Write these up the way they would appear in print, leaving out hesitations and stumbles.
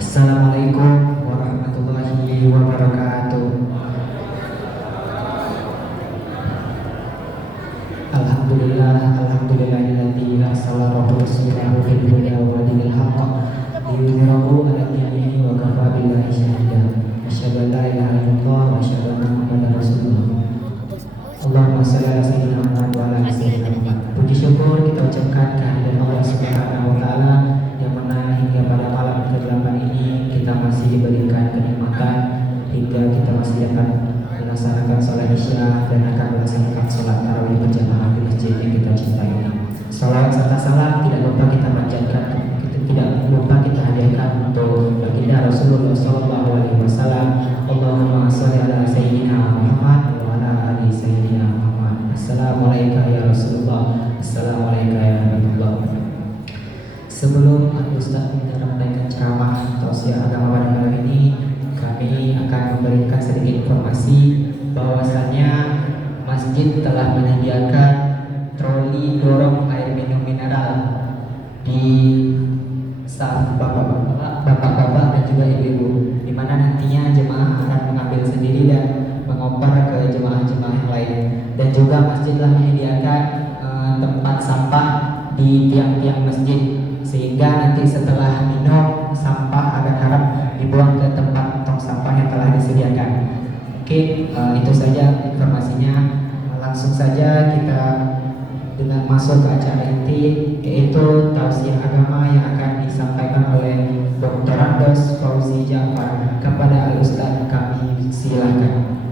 Assalamualaikum warahmatullahi wabarakatuh. Alhamdulillahilladzi arsala rasulahu bil huda wa dinil haqq liyudhhirahu 'ala dinihi wa kafaa billahi shahida. Asyhadu an la ilaha illallah wa asyhadu anna Muhammadar Rasulullah. Allahumma shalli ala sayyidina Muhammad wa ala ali sayyidina Muhammad. Puji syukur kita ucapkan kehadiran Allah Subhanahu wa taala yang mana hingga pada malam ke-8 ini kita masih diberikan kenikmatan hingga kita masih akan melaksanakan sholat isya dan akan melaksanakan sholat tarawih berjamaah di masjid yang kita cintai ini. Salat serta salam tidak lupa kita panjatkan, tidak lupa kita hadiahkan untuk baginda Rasulullah SAW. Allahumma sholli ala sayyidina Muhammad wa ala ali sayyidina Muhammad. Assalamualaikum ya Rasulullah. Assalamualaikum ya Nabiullah. Sebelum Ustaz menyampaikan ceramah tausiah agama pada malam ini, kami akan memberikan sedikit informasi bahwasannya masjid telah menyediakan troli dorong air minum mineral di saf bapak-bapak dan juga ibu-ibu, di mana nantinya jemaah akan mengambil sendiri dan mengoper ke jemaah-jemaah yang lain. Dan juga masjid telah menyediakan tempat sampah di tiang-tiang masjid, sehingga nanti setelah minum sampah akan harap dibuang ke tempat tong sampah yang telah disediakan. Oke, itu saja informasinya. Langsung saja kita dengan masuk ke acara inti, yaitu tausiah agama yang akan disampaikan oleh Dr. Andos Fauzi Ja'far. Kepada Al-Ustaz kami silakan.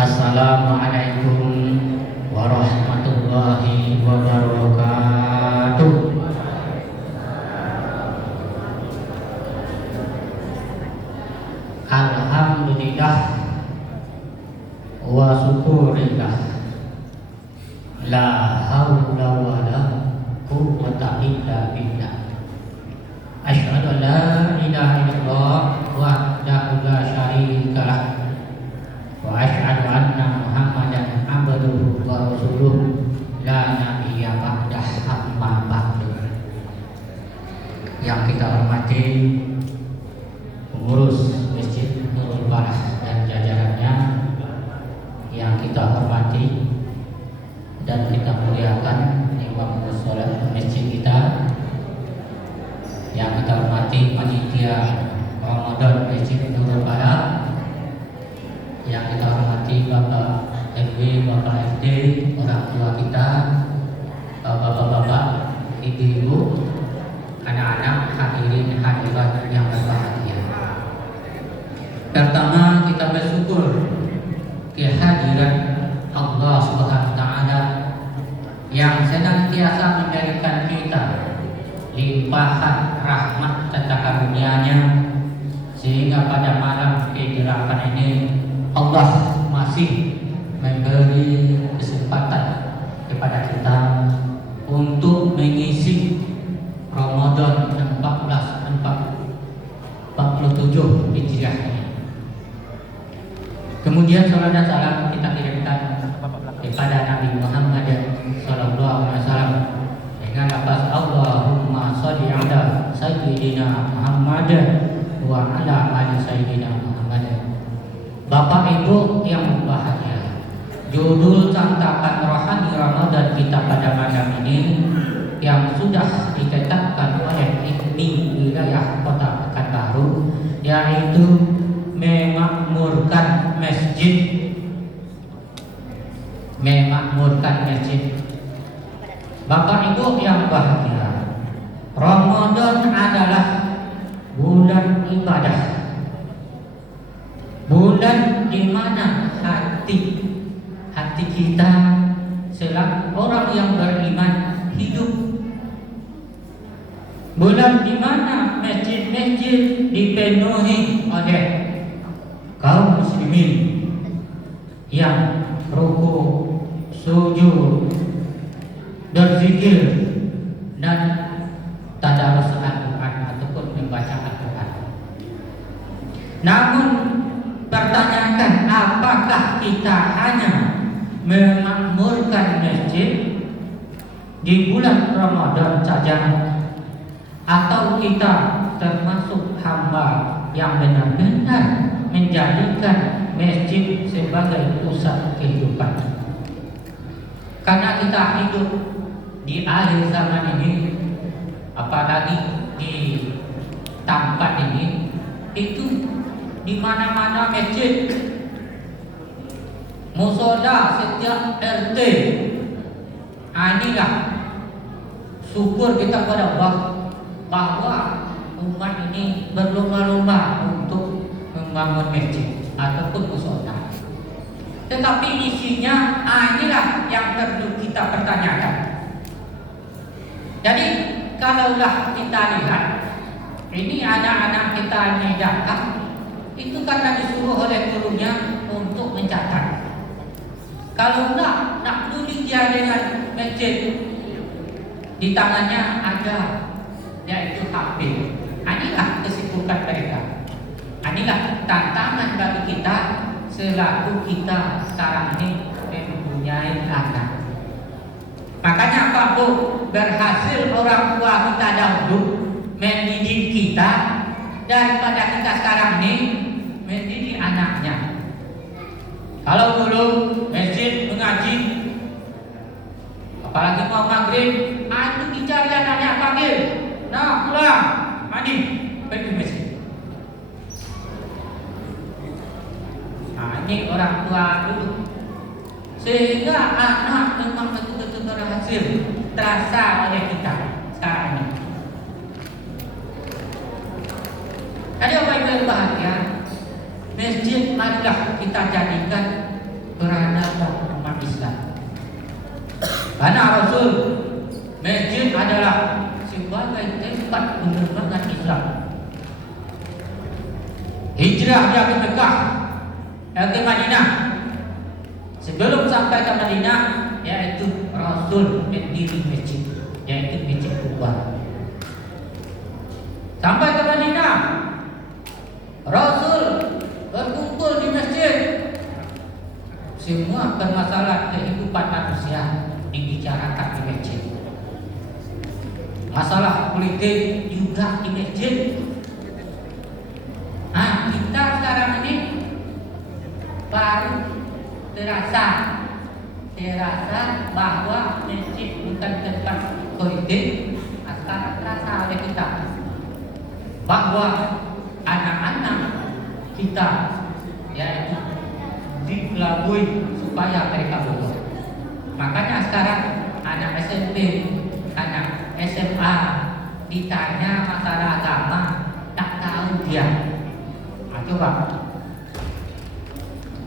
Assalamualaikum warahmatullahi wabarakatuh. Alhamdulillah wa syukurillah, la haula wa la quwwata illa billah. Asyhadu an la ilaha illallah wahdahu la syarika lah, wa asyhadu anna Muhammadan abduhu wa rasuluh, la nabiyya ba'dah, amma ba'du. Yang kita hormati pengurus Masjid Nurul Balah dan jajarannya, yang kita hormati dan kita muliakan imam sholat masjid kita, yang kita hormati panitia Ramadan Masjid Nurul Balah, yang kita hormati Bapak RW, Bapak SD, orang tua kita, bapak-bapak, ibu-ibu, anak-anak, hadirin hadirat yang berbahagia. Pertama, kita bersyukur kehadiran Allah Subhanahu wa taala yang senantiasa memberikan kita limpahan rahmat serta karunia-Nya, sehingga pada malam ke-8 ini Allah masih memberi kesempatan kepada kita untuk mengisi Ramadan 1447 Hijriah ini. Kemudian salam dan salam kita kirimkan kepada Nabi Muhammad sallallahu alaihi wasallam dengan lafaz Allahumma shalli ala sayyidina Muhammad wa ala ali sayyidina Muhammad. Bapak Ibu yang berbahagia, judul santapan rohani Ramadan kita pada malam ini yang sudah ditetapkan oleh IMI Wilayah Kota Pekanbaru, yaitu memakmurkan masjid. Memakmurkan masjid. Bapak Ibu yang bahagia, Ramadan adalah bulan ibadah, bulan di mana hati kita selaku orang yang beriman hidup, bulan di mana masjid-masjid dipenuhi oleh kaum muslimin yang ruku, sujud, berzikir dan tadarus Al-Quran ataupun membaca Al-Quran. Namun pertanyakan apakah kita hanya memakmurkan masjid di bulan Ramadan saja, atau kita termasuk hamba yang benar-benar menjadikan masjid sebagai pusat kehidupan? Karena kita hidup di akhir zaman ini, apalagi di tempat ini, itu di mana-mana masjid, musola setiap RT. Inilah syukur kita pada Allah bahwa umat ini berlomba-lomba untuk membangun masjid ataupun musola. Tetapi isinya inilah yang perlu kita pertanyakan. Jadi kalaulah kita lihat ini anak-anak kita ini datang, itu karena disuruh oleh gurunya untuk mencatat. Kalau nak peduli dia dengan masjid, di tangannya ada yaitu HP. Inilah kesibukan mereka. Inilah tantangan bagi kita selaku kita sekarang ini mempunyai anak. Makanya Pak Bu, berhasil orang tua kita dahulu mendidik kita, daripada kita sekarang ini mendidik anaknya. Kalau dulu masjid mengaji, apalagi mau maghrib, itu dicari anaknya panggil, nah pulang, mandi, pergi masjid. Nah ini orang tua dulu, sehingga anak memang betul-betul berhasil terasa oleh kita sekarang ini. Ada apa yang bahagia? Masjid marilah kita jadikan peradaban umat Islam. Karena Rasul, masjid adalah sebagai tempat penerbangan Islam. Hijrah dari Mekah ke Madinah. Sebelum sampai ke Madinah, yaitu Rasul mendirikan masjid, yaitu Masjid Quba. Sampai ke Madinah, Rasul berkumpul di masjid. Semua permasalahan kehidupan manusia dibicarakan di masjid. Masalah politik juga di masjid. Nah, kita sekarang ini baru terasa bahwa masjid bukan tempat politik. Sekarang terasa oleh kita bahwa anak-anak kita yaitu dikelabui supaya mereka bodoh. Makanya sekarang anak SMP, anak SMA ditanya masalah agama tak tahu dia. Nah, coba.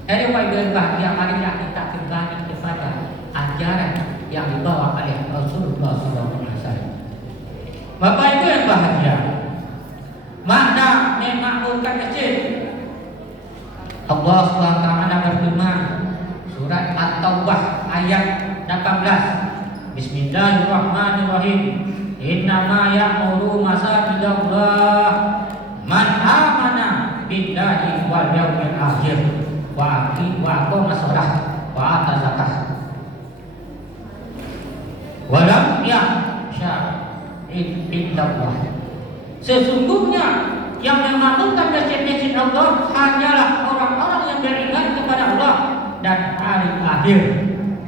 Dari bahagia, marilah kita kembali kepada ajaran yang dibawa oleh Rasulullah SAW. Bapak Ibu yang bahagia, makna memakmurkan masjid. Allah SWT berfirman, surat At-Taubah ayat 18. Bismillahirrahmanirrahim. Innama ya'muru masajidallah man amana billahi wal yawmil akhir wa aqama shalah wa ata zakah wa lam yakhsha illallah. Sesungguhnya yang memakmurkan masjid-masjid Allah hanyalah orang-orang yang beriman kepada Allah dan hari akhir,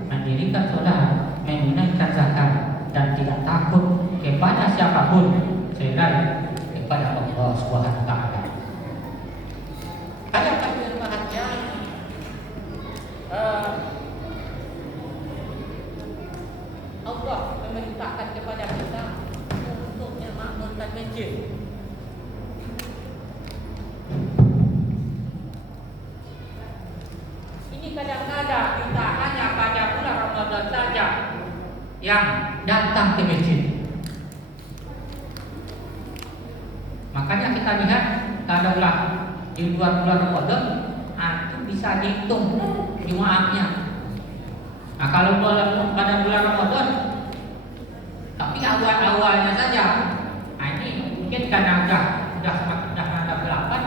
mendirikan salat, menunaikan zakat, dan tidak takut kepada siapapun selain kepada Allah Subhanahu wa taala. Ada bahagia Allah memerintahkan kepada kita untuk memakmurkan masjid. Kadang-kadang kita hanya pada bulan Ramadan saja yang datang ke masjid. Makanya kita lihat kalaulah di luar bulan Ramadan, itu bisa dihitung jemaahnya. Nah kalau pada bulan Ramadan, tapi awal-awalnya saja, ini mungkin karena sudah ada belapan,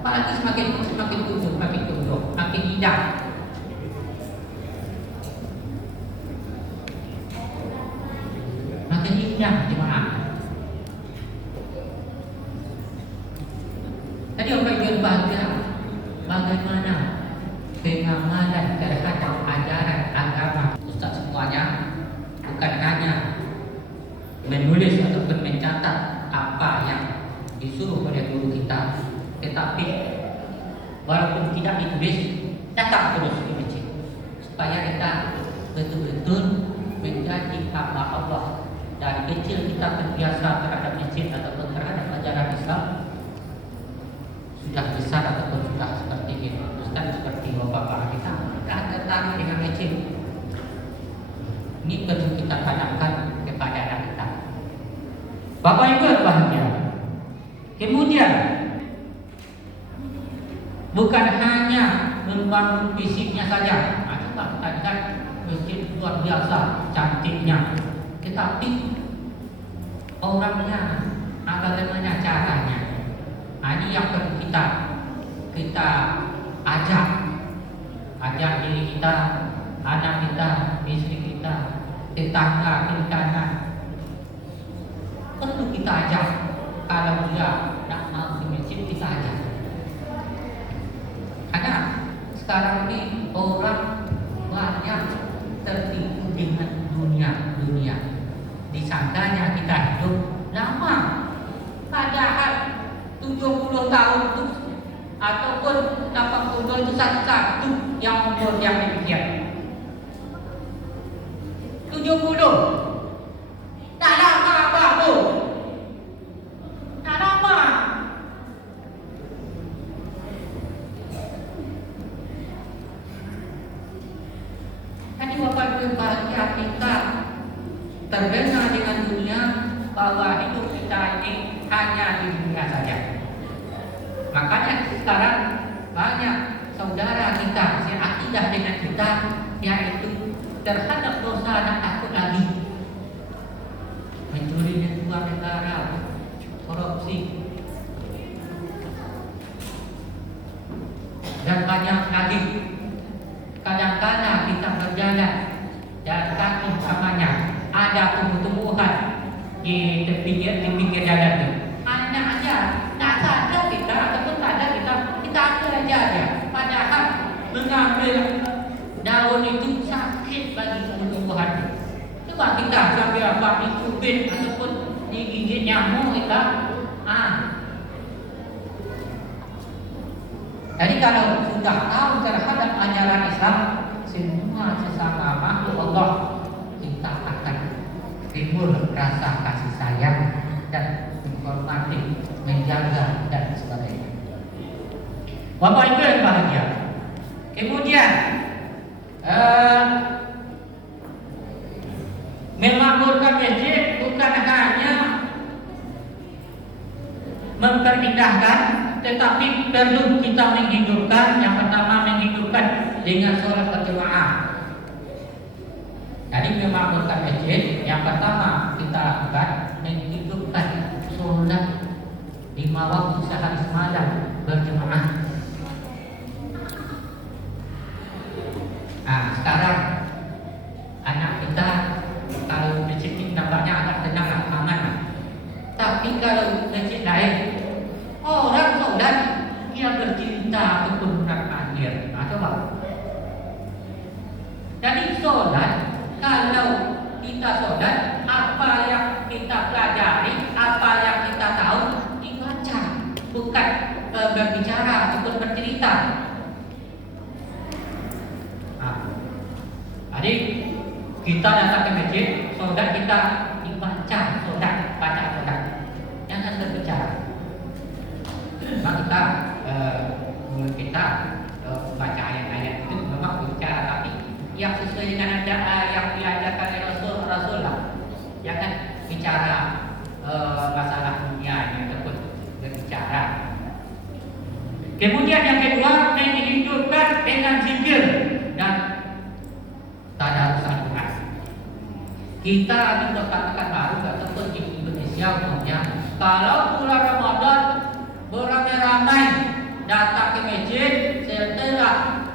apalagi semakin turun, makin indah. Makin indah jemaah. Tadi orang yang bahagia, bagaimana pengamalan terhadap ajaran agama Ustaz semuanya bukan hanya menulis ataupun mencatat apa yang disuruh oleh guru kita, tetapi walaupun tidak ditulis, datang terus ke masjid supaya kita betul-betul menjadi hamba Allah. Dari kecil kita terbiasa terhadap masjid ataupun terhadap ajaran Islam, sudah besar ataupun sudah seperti ini, Ustaz seperti bapak-bapak kita tertarik dengan masjid. Ini perlu kita tanamkan kepada anak kita. Bapak Ibu yang bahagia. Kemudian bukan hanya membangun fisiknya saja. Coba kita lihat masjid luar biasa cantiknya, tetapi orangnya, bagaimana caranya? Ini yang perlu kita ajak diri kita, anak kita, istri kita, tetangga kita, perlu kita ajak. Kalau dia nak mau ke masjid, kita ajak. Karena sekarang ini orang banyak tertipu dengan dunia. Disangkanya kita hidup lama, padahal 70 tahun itu ataupun 80 itu satu-satu yang umur yang demikian. 70 tak lama apa-apa, tak lama. Tadi Bapak Ibu bahagia kita terbiasa dengan dunia, bahwa hidup kita ini hanya di dunia saja. Makanya sekarang banyak saudara kita seakidah dengan kita, yaitu terhadap dosa dan takut lagi. Mencuri uang negara, korupsi, dan banyak lagi. Kadang-kadang kita berjalan dan kaki samanya ada tumbuh-tumbuhan di pinggir jalan itu. Hanya aja tak sadar kita ataupun sadar kita ambil aja. Padahal mengambil daun itu sakit bagi tumbuh-tumbuhan itu. Coba kita sambil apa dicubit ataupun digigit nyamuk kita. Jadi kalau sudah tahu terhadap ajaran Islam, semua sesama makhluk Allah, kita akan timbul rasa kasih sayang dan menghormati, menjaga dan sebagainya. Bapak Ibu yang bahagia. Kemudian memakmurkan masjid bukan hanya memperindahkan, tetapi perlu kita menghidupkan. Yang pertama menghidupkan dengan sholat berjamaah. Jadi memakmurkan masjid, yang pertama kita lakukan menghidupkan sholat 5 waktu sehari semalam berjamaah. Sekarang anak kita kalau masjid ini nampaknya agak tenang, aman. Tapi kalau masjid lain, orang sholat dia bercerita ataupun akhir. Coba. Jadi sholat, kalau kita sholat, apa yang kita pelajari, apa yang kita tahu dibaca, bukan berbicara ataupun bercerita. Jadi kita datang ke masjid, sholat kita dibaca, baca sholat, jangan berbicara. Maka kita baca ayat-ayat itu memang berbicara, tapi yang sesuai dengan yang diajarkan oleh Rasulullah. Jangan bicara masalah dunia ataupun berbicara. Kemudian yang kedua, menghidupkan dengan zikir dan tadarus Al-Quran. Kita ini katakan baru ataupun di Indonesia umumnya, kalau bulan Ramadan beramai-ramai datang ke masjid setelah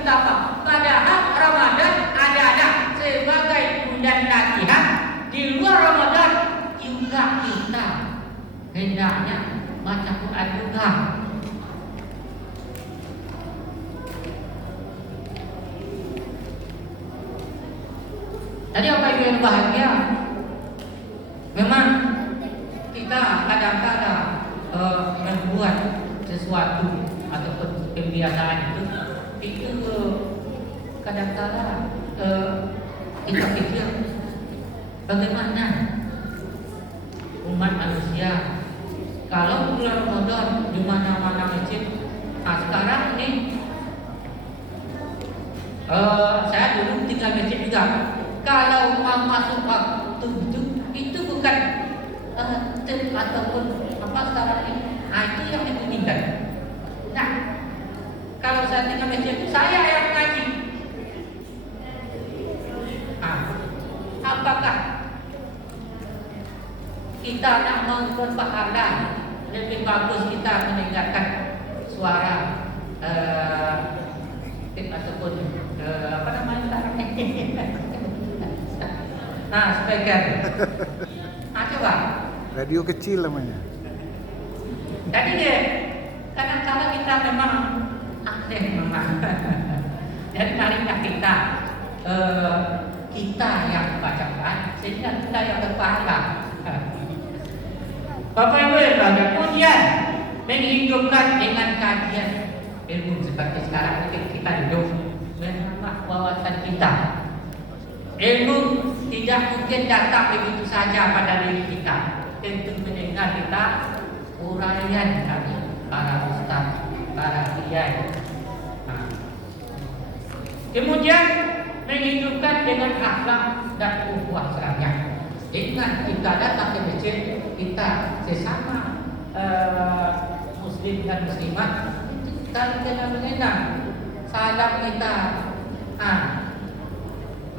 kita apa? Padahal Ramadan adalah sebagai bulan latihan. Di luar Ramadan juga kita hendaknya baca Quran juga. Tadi apa yang bahagia? Memang kita kadang-kadang membuat sesuatu ataupun kebiasaan itu kadang-kadang kita pikir bagaimana umat manusia kalau bulan Ramadan di mana-mana masjid. Nah sekarang ini saya dulu tinggal masjid juga. Kalau mau masuk waktu itu bukan tip ataupun apa sekarang ini, itu yang dibunyikan. Nah, kalau saya tinggal masjid itu saya yang ngaji. Apakah kita nak mengukur pahala lebih bagus kita mendengarkan suara tip ataupun apa namanya sekarang ini? Speaker. Coba. Radio kecil namanya. Jadi deh, kadang-kadang kita memang aktif memang. Jadi marilah kita yang bacakan sehingga kita yang berpahala. Bapak Ibu yang berbahagia, kemudian menghidupkan dengan kajian ilmu seperti sekarang ini kita hidup menambah wawasan kita. Ilmu tidak mungkin datang begitu saja pada diri kita. Tentu mendengar kita uraian dari para ustaz, para kiai. Kemudian menghidupkan dengan akhlak dan ukhuwah seraya. Ingat kita datang ke masjid, kita sesama muslim dan muslimat kita mengenal salam kita.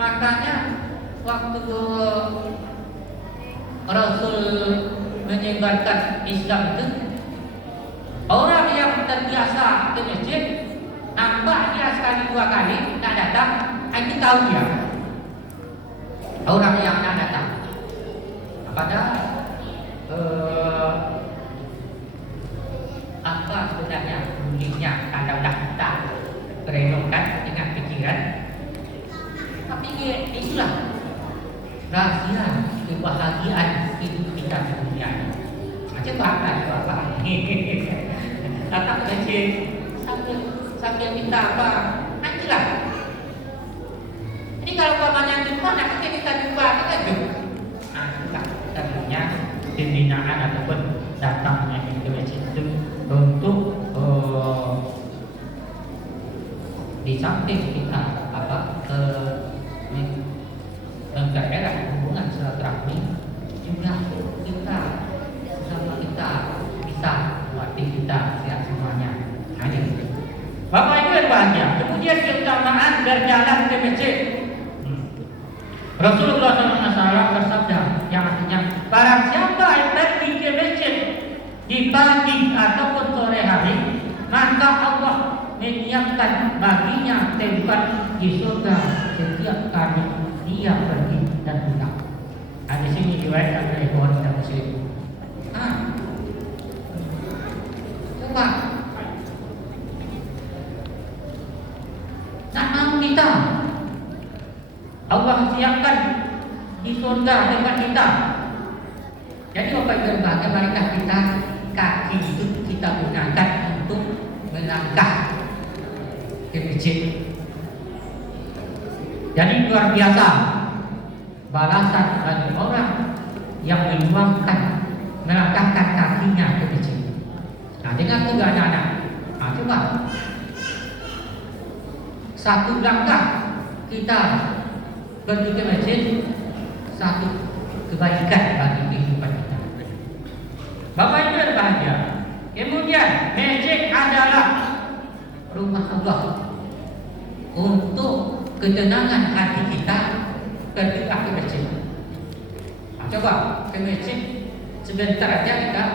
Makanya waktu Rasul menyebarkan Islam itu, orang yang terbiasa ke masjid nampak dia sekali dua kali nak datang, itu tahu dia orang yang nak datang. Padahal apa sebenarnya bunyinya kalau dah kita berenungkan dengan pikiran. Tapi itulah rahasia kebahagiaan hidup kita di dunia ini. Macam apa? Datang kecil sambil minta apa? Itulah. Ini kalau pamannya jumpa, nanti kita jumpa kita jumpa. Tentunya pembinaan ataupun datangnya ke masjid itu untuk di samping kita mempererat hubungan silaturahmi, juga kita sama kita bisa waktu kita sehat semuanya. Hanya itu. Bapak Ibu yang bahagia. Kemudian keutamaan berjalan ke masjid. Rasulullah SAW bersabda yang artinya barang siapa yang pergi ke masjid di pagi ataupun sore hari, maka Allah menyiapkan baginya tempat di surga setiap kali dia pergi dan pulang. Di sini riwayat oleh Bukhari dan Muslim. Coba nak mau kita Allah siapkan di surga tempat kita. Jadi Bapak Ibu berbahagia, marilah kita kaki itu kita gunakan untuk melangkah ke masjid. Jadi luar biasa balasan bagi orang yang meluangkan melangkahkan kakinya ke masjid. Dengan tiga anak-anak. Coba satu langkah kita pergi ke masjid, satu kebaikan bagi kehidupan kita. Bapak Ibu berbahagia. Kemudian masjid adalah rumah Allah untuk ketenangan hati kita ketika ke masjid. Coba ke masjid sebentar aja kita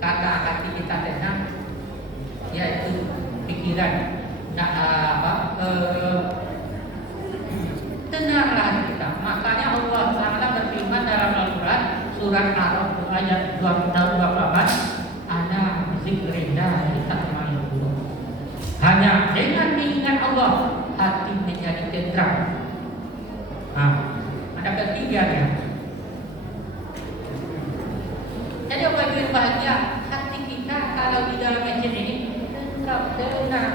kata hati kita tenang, yaitu pikiran tenanglah kita. Makanya Allah Taala berfirman dalam Al-Quran surat Al-Araf ayat 28, ana zikrillah tatma'innul qulub. Hanya dengan mengingat Allah hati menjadi tentram. Ada ketiganya. Jadi apa yang bahagia hati kita kalau di dalam masjid ini tenang.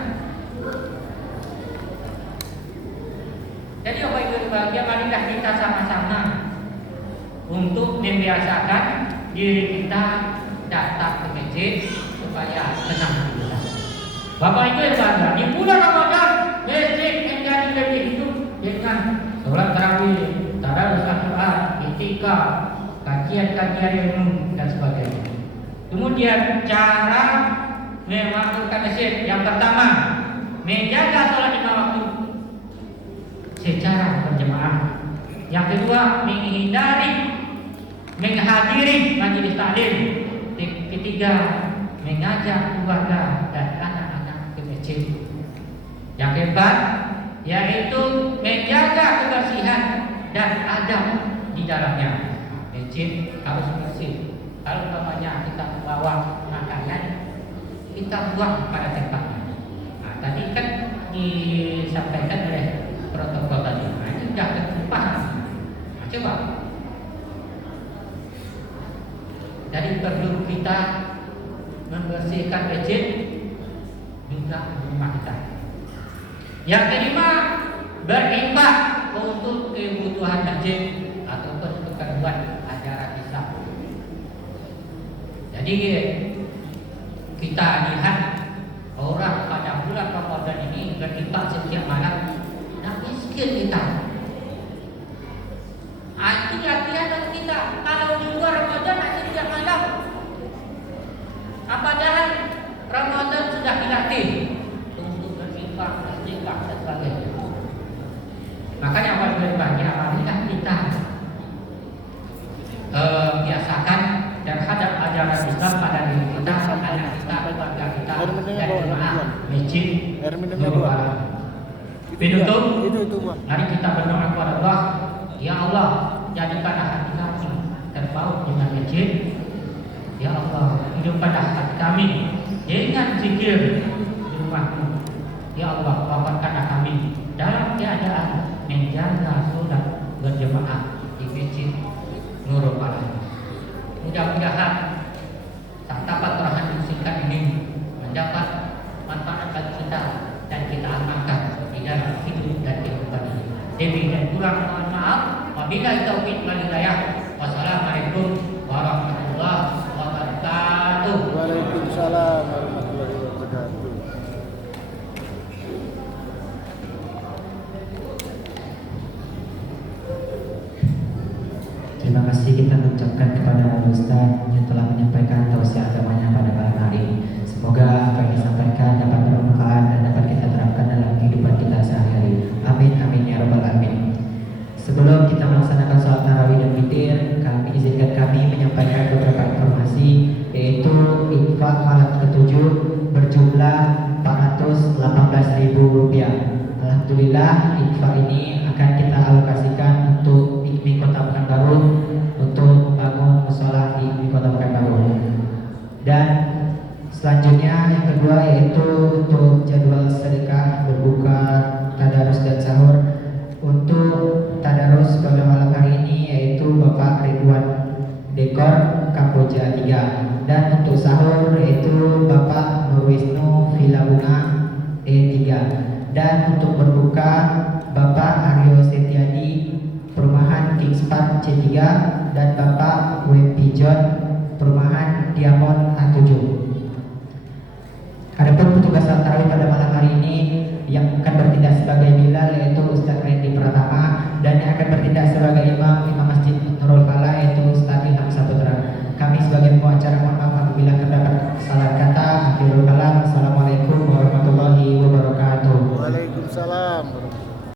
Jadi apa yang bahagia, marilah kita sama-sama untuk membiasakan diri kita datang ke masjid supaya tenang kita. Bapak Ibu yang bahagia, di bulan Ramadan masjid menjadi lebih hidup dengan sholat tarawih, tadarus Al-Quran, i'tikaf, kajian-kajian ilmu dan sebagainya. Kemudian cara memakmurkan masjid, yang pertama menjaga sholat lima waktu secara berjamaah. Yang kedua menghadiri majelis taklim. Ketiga mengajak keluarga dan anak-anak ke masjid. Yang keempat yaitu menjaga kebersihan dan adab di dalamnya. Masjid harus bersih. Kalau umpamanya kita membawa makanan, kita buang pada tempatnya. Tadi kan disampaikan oleh protokol tadi. Ini sudah paham. Coba. Jadi perlu kita membersihkan masjid juga rumah kita. Yang kelima, berinfak untuk kebutuhan masjid ataupun keperluan ajaran Islam. Jadi kita lihat orang pada bulan Ramadan ini berinfak setiap malam, dan miskin kita. Itu latihan dari kita. Kalau di luar Ramadan masih setiap malam. Padahal Ramadan sudah dilatih untuk berinfak, istighfar dan sebagainya. Makanya banyak marilah kita biasakan dan hadap ajaran Islam pada diri kita, anak kita, keluarga kita, dan jemaah masjid Nurul Alam. Penutup, mari kita berdoa kepada Allah. Ya Allah, jadikanlah hati kami terpaut dengan masjid. Ya Allah, hidupkanlah hati kami dengan zikir di rumah-Mu. Ya Allah, wafatkanlah kami dalam keadaan menjaga sholat berjemaah di masjid Nurul Alam. Mudah-mudahan tatapan Quran yang singkat ini mendapat manfaat bagi kita dan kita amalkan di dalam hidup dan kehidupan ini. Lebih dan kurang mohon maaf. Wabillahi taufiq wal hidayah. Wassalamualaikum warahmatullahi wabarakatuh. Waalaikumsalam warahmatullahi wabarakatuh. Terima kasih kita mengucapkan kepada Ustaz yang telah menyampaikan tausiah agamanya pada malam hari ini. Semoga apa yang disampaikan dapat bermanfaat dan dapat kita terapkan dalam kehidupan kita sehari-hari. Amin amin ya rabbal alamin. Sebelum kita melaksanakan sholat tarawih dan witir, izinkan kami menyampaikan beberapa informasi, yaitu infak malam ke-7 berjumlah Rp418.000. Alhamdulillah, infak ini akan kita alokasikan untuk IKMI Kota Pekanbaru untuk membangun mushola di IKMI Kota Pekanbaru. Dan selanjutnya yang kedua yaitu untuk jadwal sedekah berbuka, tadarus dan sahur. Untuk tadarus pada malam hari ini yaitu Bapak Ridwan Dekor Kamboja 3, dan untuk sahur yaitu Bapak Nurwisnu Villa Bunga E3, dan untuk berbuka Bapak Aryo Setiadi Perumahan Kingspark C3, dan Bapak Wempi John Perumahan Diamond A7. Adapun petugas salat tarawih pada malam hari ini yang akan bertindak sebagai Bilal yaitu Ustaz Randy Pratama, dan yang akan bertindak sebagai Imam Masjid Nurul Fala yaitu Ustaz Ilham Saputra. Kami sebagai pengacara mohon maaf apabila terdapat kesalahan kata. Akhirul kalam. Assalamualaikum warahmatullahi wabarakatuh. Waalaikumsalam warahmatullahi wabarakatuh.